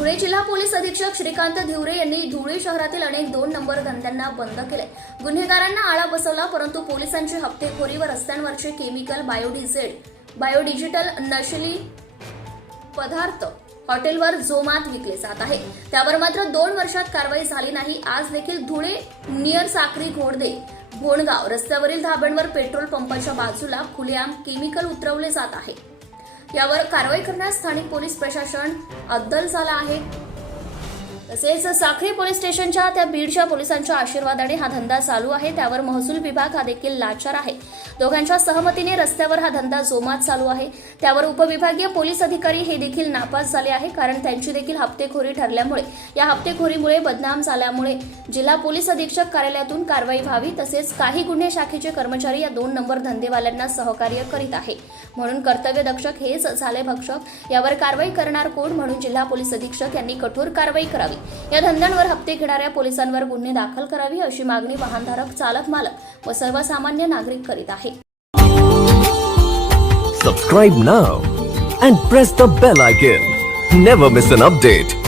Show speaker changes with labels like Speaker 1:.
Speaker 1: धुळे जिल्हा पोलीस अधीक्षक श्रीकांत धिवरे यांनी धुळे शहरातील अनेक दोन नंबर धंद्यांना बंद केले. गुन्हेगारांना आळा बसवला परंतु पोलिसांची हप्तेखोरी व रस्त्यांवरचे केमिकल बायोडिझेल बायोडिजिटल नशली पदार्थ हॉटेलवर जोमात विकले जात आहे. त्यावर मात्र दोन वर्षात कारवाई झाली नाही. आज देखील धुळे नियर साक्री घोडदे भोणगाव रस्त्यावरील धाब्यांवर पेट्रोल पंपाच्या बाजूला खुलेआम केमिकल उतरवले जात आहे. यावर कारवाई करण्यास स्थानिक पोलीस प्रशासन अद्दल झाला आहे. तसेच साखरी पोलीस स्टेशनच्या त्या बीडच्या पोलिसांच्या आशीर्वादाने हा धंदा चालू आहे. त्यावर महसूल विभाग हा देखील लाचार आहे. दोघांच्या सहमतीने रस्त्यावर हा धंदा जोमात चालू आहे. त्यावर उपविभागीय पोलीस अधिकारी हे देखील नापास झाले आहे कारण त्यांची देखील हप्तेखोरी ठरल्यामुळे. या हप्तेखोरीमुळे बदनाम झाल्यामुळे जिल्हा पोलीस अधीक्षक कार्यालयातून कारवाई व्हावी तसेच काही गुन्हे शाखेचे कर्मचारी या दोन नंबर धंदेवाल्यांना सहकार्य करीत आहे. म्हणून कर्तव्य दक्षक हेच झाले भक्षक. यावर कारवाई करणार कोण? म्हणून जिल्हा पोलीस अधीक्षक यांनी कठोर कारवाई करावी. या धंद्यांवर हप्ते घेणाऱ्या पोलिसांवर गुन्हे दाखल करावी अशी मागणी वाहनधारक चालक मालक व सर्वसामान्य नागरिक करीत आहे.
Speaker 2: Subscribe now and press the bell icon never miss an update